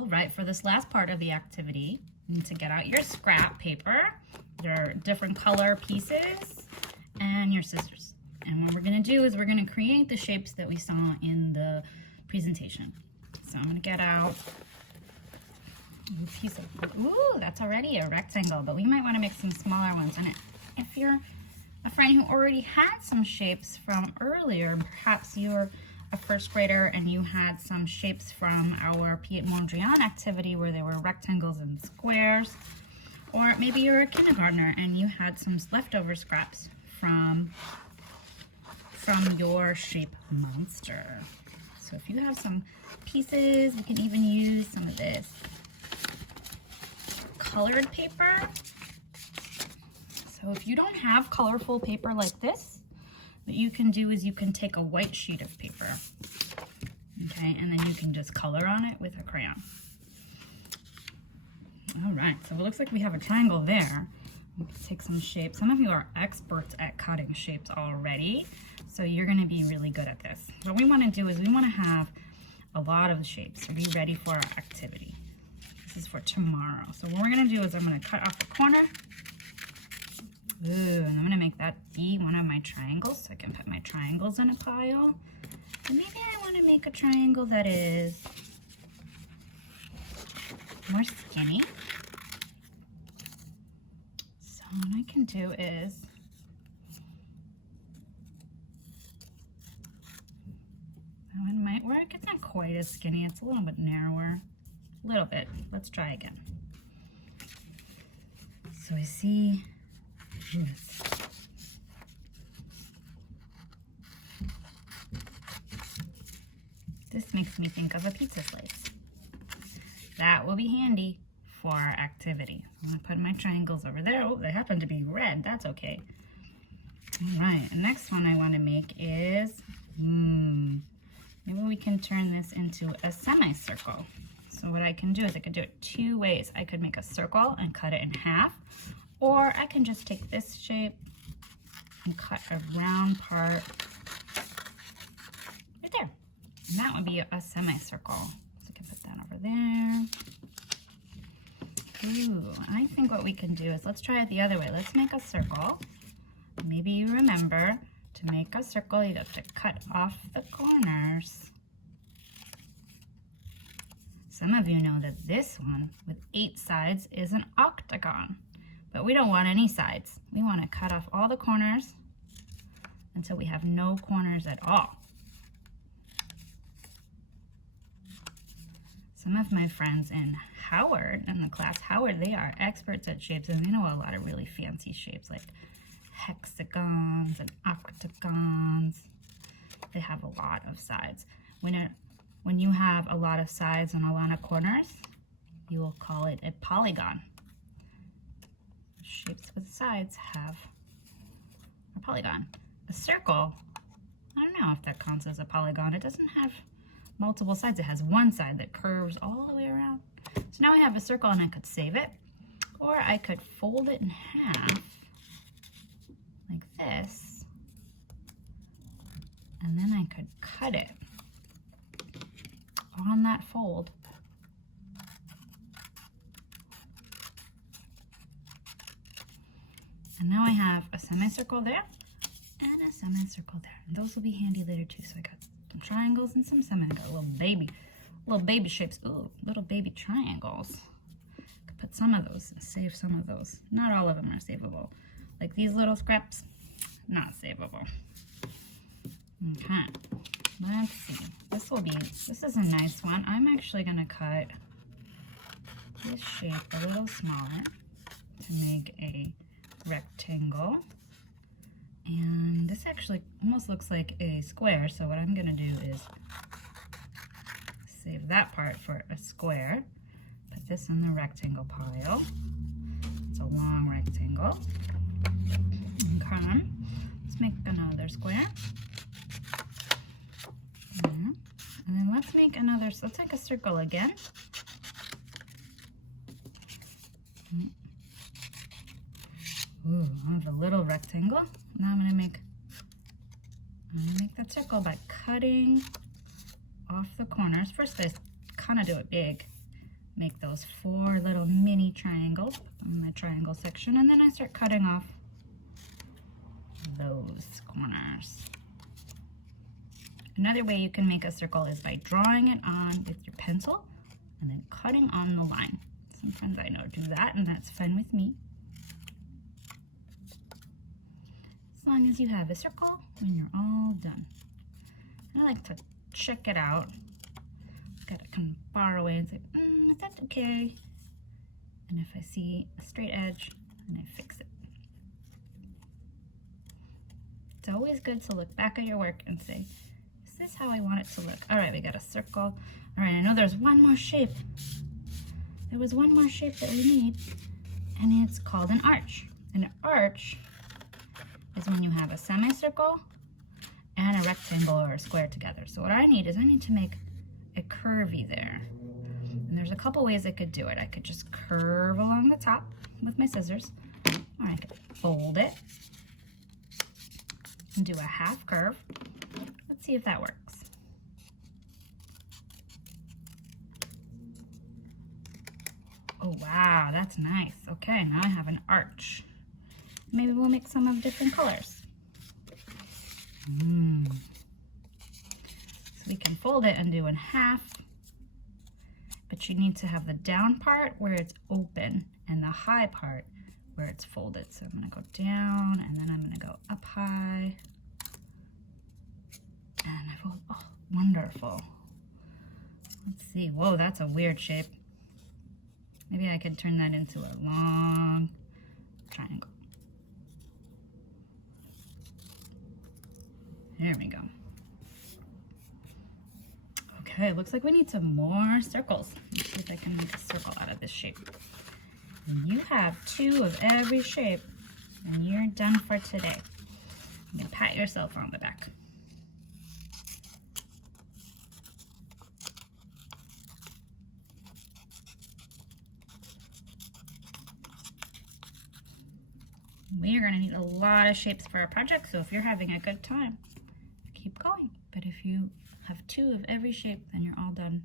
All right, for this last part of the activity, you need to get out your scrap paper, your different color pieces, and your scissors. And what we're gonna do is we're gonna create the shapes that we saw in the presentation. So I'm gonna get out a piece of, ooh, that's already a rectangle, but we might wanna make some smaller ones. And if you're a friend who already had some shapes from earlier, perhaps you're a first grader and you had some shapes from our Pied Mondrian activity where they were rectangles and squares, or maybe you're a kindergartner and you had some leftover scraps from your shape monster. So if you have some pieces, you can even use some of this colored paper. So if you don't have colorful paper like this, what you can do is you can take a white sheet of paper, okay, and then you can just color on it with a crayon. All right, so it looks like we have a triangle there. We can take some shapes. Some of you are experts at cutting shapes already, so you're gonna be really good at this. What we wanna do is we wanna have a lot of shapes to be ready for our activity. This is for tomorrow. So what we're gonna do is I'm gonna cut off the corner. Ooh, and I'm gonna make that be one of my triangles so I can put my triangles in a pile. And maybe I wanna make a triangle that is more skinny. So what I can do is, that one might work. It's not quite as skinny, it's a little bit narrower. A little bit. Let's try again. So I see this. This makes me think of a pizza slice. That will be handy for our activity. I'm gonna put my triangles over there. Oh, they happen to be red. That's okay. All right, the next one I want to make is, maybe we can turn this into a semicircle. So what I can do is I could do it two ways. I could make a circle and cut it in half, or I can just take this shape and cut a round part right there. And that would be a semicircle. So I can put that over there. Ooh, I think what we can do is, let's try it the other way. Let's make a circle. Maybe you remember, to make a circle, you have to cut off the corners. Some of you know that this one with 8 sides is an octagon, but we don't want any sides. We want to cut off all the corners until we have no corners at all. Some of my friends in Howard, in the class Howard, they are experts at shapes and they know a lot of really fancy shapes like hexagons and octagons. They have a lot of sides. When you have a lot of sides and a lot of corners, you will call it a polygon. Shapes with sides have a polygon. A circle, I don't know if that counts as a polygon. It doesn't have multiple sides. It has one side that curves all the way around. So now I have a circle and I could save it, or I could fold it in half like this, and then I could cut it on that fold. And now I have a semicircle there and a semicircle there. And those will be handy later too. So I got some triangles and some I got little baby shapes. Ooh, little baby triangles. Could put some of those and save some of those. Not all of them are savable. Like these little scraps, not savable. Okay, let's see. This is a nice one. I'm actually gonna cut this shape a little smaller to make a rectangle. And this actually almost looks like a square, so what I'm gonna do is save that part for a square. Put this in the rectangle pile. It's a long rectangle. Okay, let's make another square. And then let's make another, so let's make a circle again. Ooh, I have a little rectangle. Now I'm gonna make that circle by cutting off the corners. First I kind of do it big, make those 4 little mini triangles in my triangle section, and then I start cutting off those corners. Another way you can make a circle is by drawing it on with your pencil and then cutting on the line. Some friends I know do that, and that's fine with me. As long as you have a circle when you're all done. I like to check it out. Gotta kind of far away and say, is that okay? And if I see a straight edge, then I fix it. It's always good to look back at your work and say, is this how I want it to look? All right, we got a circle. All right, I know there's one more shape. There was one more shape that we need, and it's called an arch. An arch is when you have a semicircle and a rectangle or a square together. So what I need to make a curvy there. And there's a couple ways I could do it. I could just curve along the top with my scissors, or I could fold it and do a half curve. Let's see if that works. Oh wow, that's nice. Okay, now I have an arch. Maybe we'll make some of different colors. So we can fold it and do in half, but you need to have the down part where it's open and the high part where it's folded. So I'm gonna go down and then I'm gonna go up high. And I fold, oh, wonderful. Let's see, whoa, that's a weird shape. Maybe I could turn that into a long triangle. There we go. Okay, looks like we need some more circles. Let's see if I can make a circle out of this shape. When you have 2 of every shape, and you're done for today. You can pat yourself on the back. We are going to need a lot of shapes for our project, so if you're having a good time, keep going. But if you have 2 of every shape, then you're all done